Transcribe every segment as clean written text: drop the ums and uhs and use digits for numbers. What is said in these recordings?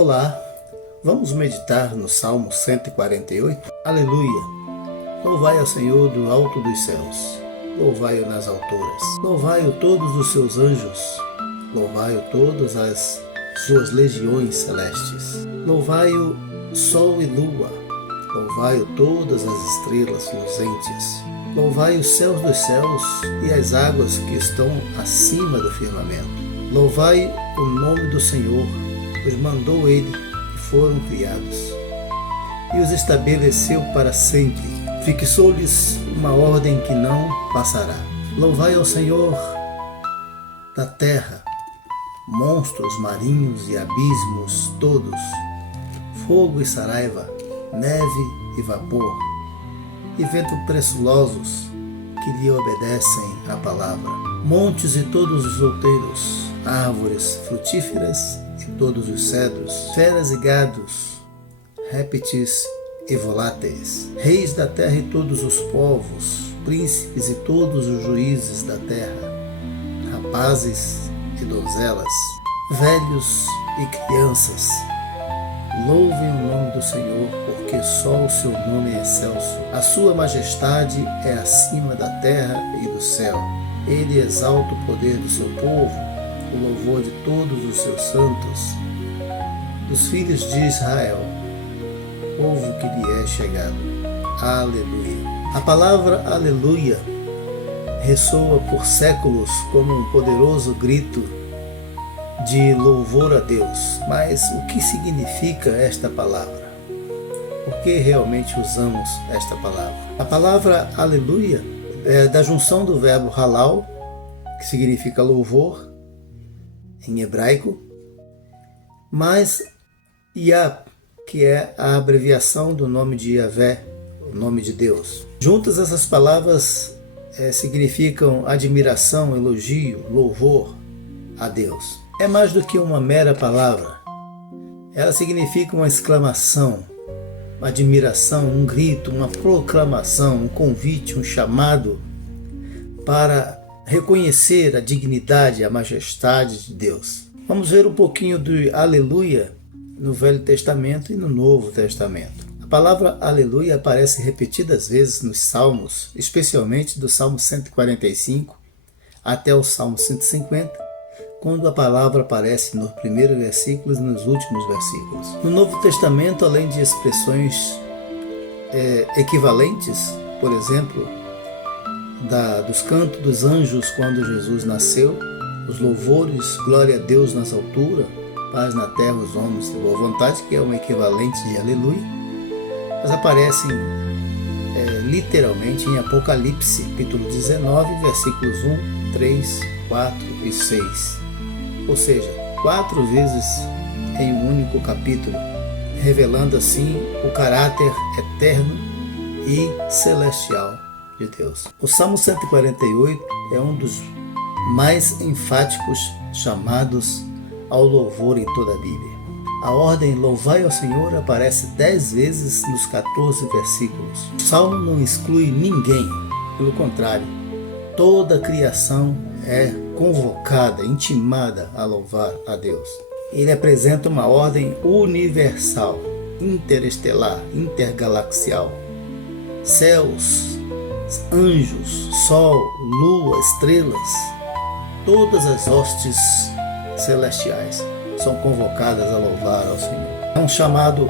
Olá, vamos meditar no Salmo 148. Aleluia! Louvai ao Senhor do alto dos céus, louvai-o nas alturas, louvai-o todos os seus anjos, louvai-o todas as suas legiões celestes, louvai-o sol e lua, louvai-o todas as estrelas luzentes, louvai os céus dos céus e as águas que estão acima do firmamento. Louvai o nome do Senhor, os mandou ele e foram criados, e os estabeleceu para sempre. Fixou-lhes uma ordem que não passará. Louvai ao Senhor da terra, monstros marinhos e abismos todos, fogo e saraiva, neve e vapor, e vento pressulosos que lhe obedecem à palavra, montes e todos os outeiros, árvores frutíferas e todos os cedros, feras e gados, répteis e voláteis, reis da terra e todos os povos, príncipes e todos os juízes da terra, rapazes e donzelas, velhos e crianças, louvem o nome do Senhor, porque só o seu nome é excelso. A sua majestade é acima da terra e do céu. Ele exalta o poder do seu povo, o louvor de todos os seus santos, dos filhos de Israel, povo que lhe é chegado. Aleluia. A palavra aleluia ressoa por séculos como um poderoso grito de louvor a Deus. Mas o que significa esta palavra? Por que realmente usamos esta palavra? A palavra aleluia é da junção do verbo halal, que significa louvor em hebraico, mais Yah, que é a abreviação do nome de Yahvé, o nome de Deus. Juntas essas palavras significam admiração, elogio, louvor a Deus. É mais do que uma mera palavra. Ela significa uma exclamação, uma admiração, um grito, uma proclamação, um convite, um chamado para reconhecer a dignidade, a majestade de Deus. Vamos ver um pouquinho do aleluia no Velho Testamento e no Novo Testamento. A palavra aleluia aparece repetidas vezes nos Salmos, especialmente do Salmo 145 até o Salmo 150, quando a palavra aparece nos primeiros versículos e nos últimos versículos. No Novo Testamento, além de expressões equivalentes, por exemplo, dos cantos dos anjos quando Jesus nasceu, os louvores, glória a Deus nas alturas, paz na terra os homens de boa vontade, que é um equivalente de aleluia, mas aparecem literalmente em Apocalipse, capítulo 19, versículos 1, 3, 4 e 6. Ou seja, 4 vezes em um único capítulo, revelando assim o caráter eterno e celestial de Deus. O Salmo 148 é um dos mais enfáticos chamados ao louvor em toda a Bíblia. A ordem louvai ao Senhor aparece 10 vezes nos 14 versículos. O Salmo não exclui ninguém, pelo contrário, toda a criação é convocada, intimada a louvar a Deus. Ele apresenta uma ordem universal, interestelar, intergalaxial. Céus, anjos, sol, lua, estrelas, todas as hostes celestiais são convocadas a louvar ao Senhor. É um chamado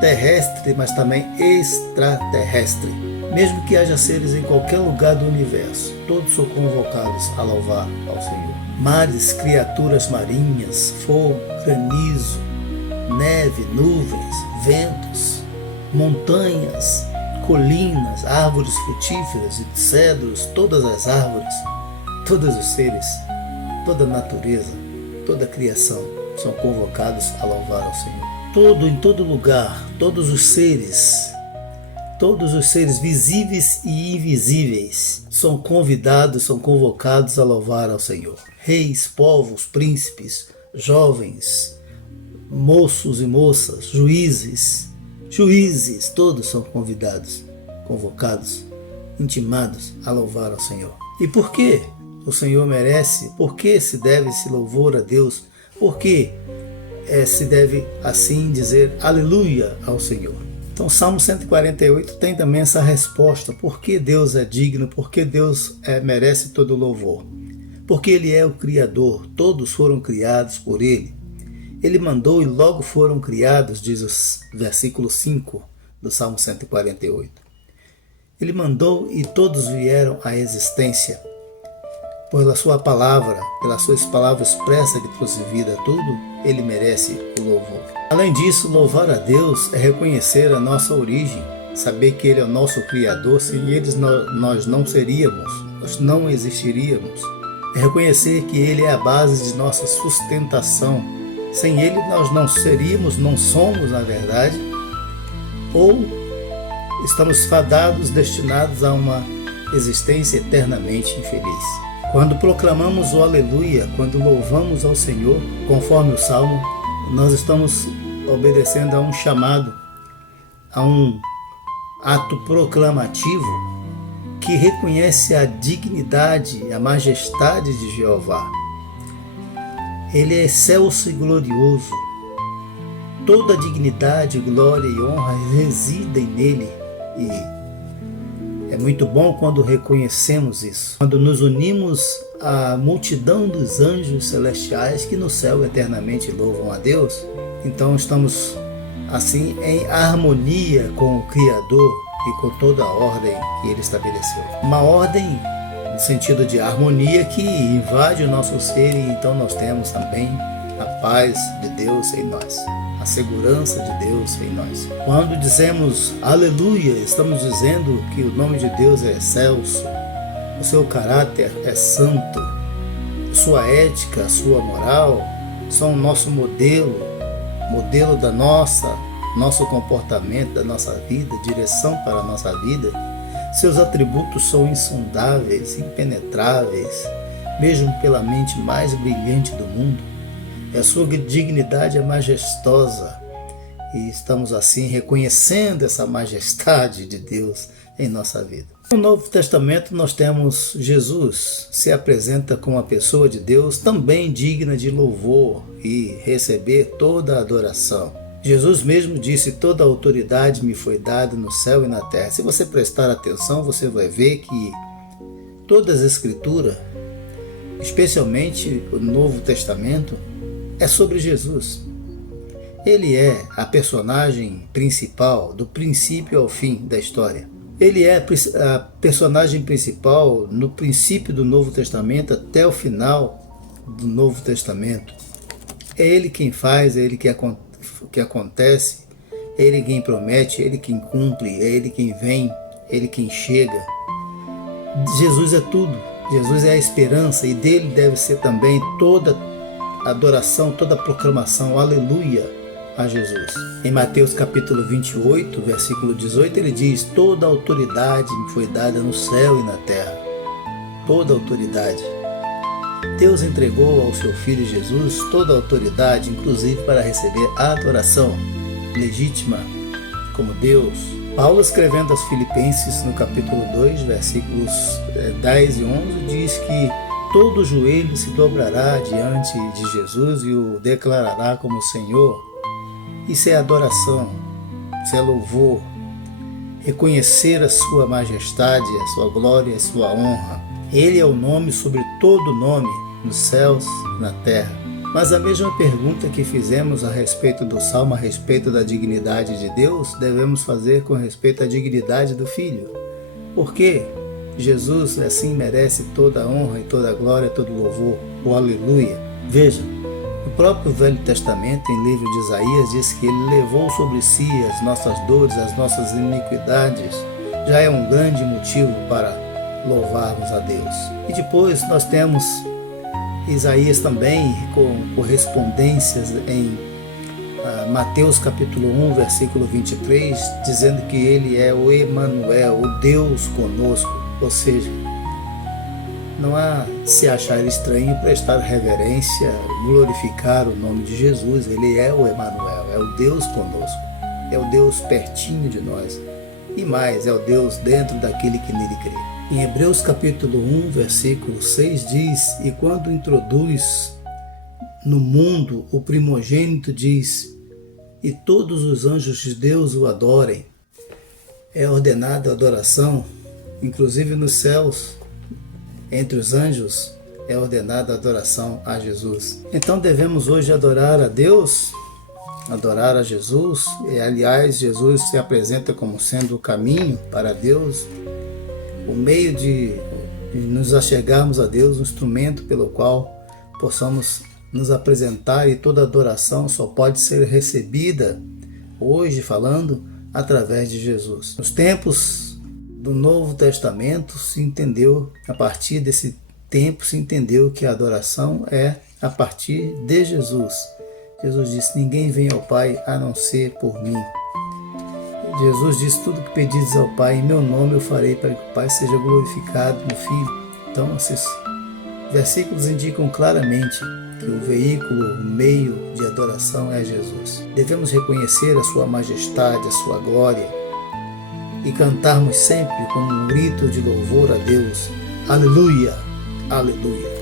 terrestre, mas também extraterrestre. Mesmo que haja seres em qualquer lugar do universo, todos são convocados a louvar ao Senhor. Mares, criaturas marinhas, fogo, granizo, neve, nuvens, ventos, montanhas, colinas, árvores frutíferas e cedros, todas as árvores, todos os seres, toda a natureza, toda a criação são convocados a louvar ao Senhor. Em todo lugar, todos os seres visíveis e invisíveis são convidados, são convocados a louvar ao Senhor. Reis, povos, príncipes, jovens, moços e moças, juízes, todos são convidados, convocados, intimados a louvar ao Senhor. E por quê? O Senhor merece? Por que se deve esse louvor a Deus? Porque se deve assim dizer aleluia ao Senhor. Então, Salmo 148 tem também essa resposta: por que Deus é digno, por que Deus merece todo louvor? Porque Ele é o Criador, todos foram criados por Ele. Ele mandou e logo foram criados, diz o versículo 5 do Salmo 148. Ele mandou e todos vieram à existência. Pela sua palavra, pelas suas palavras expressas que trouxe vida a tudo, Ele merece o louvor. Além disso, louvar a Deus é reconhecer a nossa origem, saber que Ele é o nosso Criador. Sem Ele nós não seríamos, nós não existiríamos. É reconhecer que Ele é a base de nossa sustentação. Sem Ele nós não seríamos, não somos na verdade, ou estamos fadados, destinados a uma existência eternamente infeliz. Quando proclamamos o aleluia, quando louvamos ao Senhor, conforme o Salmo, nós estamos obedecendo a um chamado, a um ato proclamativo que reconhece a dignidade, a majestade de Jeová. Ele é excelso e glorioso. Toda dignidade, glória e honra residem nele, e é muito bom quando reconhecemos isso. Quando nos unimos à multidão dos anjos celestiais que no céu eternamente louvam a Deus, então estamos assim em harmonia com o Criador e com toda a ordem que Ele estabeleceu. Uma ordem no sentido de harmonia que invade o nosso ser, e então nós temos também a paz de Deus em nós, a segurança de Deus em nós. Quando dizemos aleluia, estamos dizendo que o nome de Deus é excelso, o seu caráter é santo, sua ética, sua moral são o nosso modelo da nosso comportamento, da nossa vida, direção para a nossa vida. Seus atributos são insondáveis, impenetráveis, mesmo pela mente mais brilhante do mundo. E a sua dignidade é majestosa, e estamos assim reconhecendo essa majestade de Deus em nossa vida. No Novo Testamento nós temos Jesus, se apresenta como a pessoa de Deus também digna de louvor e receber toda a adoração. Jesus mesmo disse: toda a autoridade me foi dada no céu e na terra. Se você prestar atenção, você vai ver que todas as Escrituras, especialmente o Novo Testamento, é sobre Jesus. Ele é a personagem principal do princípio ao fim da história. Ele é a personagem principal no princípio do Novo Testamento até o final do Novo Testamento. É Ele quem faz, é Ele que acontece, é Ele quem promete, é Ele quem cumpre, é Ele quem vem, é Ele quem chega. Jesus é tudo. Jesus é a esperança, e dele deve ser também toda adoração, toda proclamação, aleluia a Jesus. Em Mateus capítulo 28, versículo 18, ele diz: toda autoridade me foi dada no céu e na terra. Toda autoridade. Deus entregou ao seu Filho Jesus toda a autoridade, inclusive para receber a adoração legítima como Deus. Paulo, escrevendo aos Filipenses, no capítulo 2, versículos 10 e 11, diz que todo joelho se dobrará diante de Jesus e o declarará como Senhor. Isso é adoração, isso é louvor, reconhecer a sua majestade, a sua glória, a sua honra. Ele é o nome sobre todo nome, nos céus e na terra. Mas a mesma pergunta que fizemos a respeito do Salmo, a respeito da dignidade de Deus, devemos fazer com respeito à dignidade do Filho. Por quê? Jesus assim merece toda a honra e toda a glória, todo o louvor, o aleluia. Veja, no próprio Velho Testamento, em livro de Isaías, diz que Ele levou sobre si as nossas dores, as nossas iniquidades. Já é um grande motivo para louvarmos a Deus. E depois nós temos Isaías também com correspondências em Mateus capítulo 1, versículo 23, dizendo que Ele é o Emanuel, o Deus conosco. Ou seja, não há se achar estranho prestar reverência, glorificar o nome de Jesus. Ele é o Emanuel, é o Deus conosco, é o Deus pertinho de nós, e mais, é o Deus dentro daquele que nele crê. Em Hebreus capítulo 1, versículo 6 diz: e quando introduz no mundo o primogênito diz, e todos os anjos de Deus o adorem. É ordenada a adoração, inclusive nos céus, entre os anjos, é ordenada a adoração a Jesus. Então devemos hoje adorar a Deus, adorar a Jesus, e aliás, Jesus se apresenta como sendo o caminho para Deus, o meio de nos achegarmos a Deus, um instrumento pelo qual possamos nos apresentar, e toda adoração só pode ser recebida, hoje falando, através de Jesus. Nos tempos do Novo Testamento se entendeu, a partir desse tempo se entendeu que a adoração é a partir de Jesus. Jesus disse, ninguém vem ao Pai a não ser por mim. Jesus disse, tudo que pedires ao Pai, em meu nome eu farei para que o Pai seja glorificado no Filho. Então, esses versículos indicam claramente que o veículo, o meio de adoração é Jesus. Devemos reconhecer a sua majestade, a sua glória e cantarmos sempre com um grito de louvor a Deus. Aleluia, aleluia.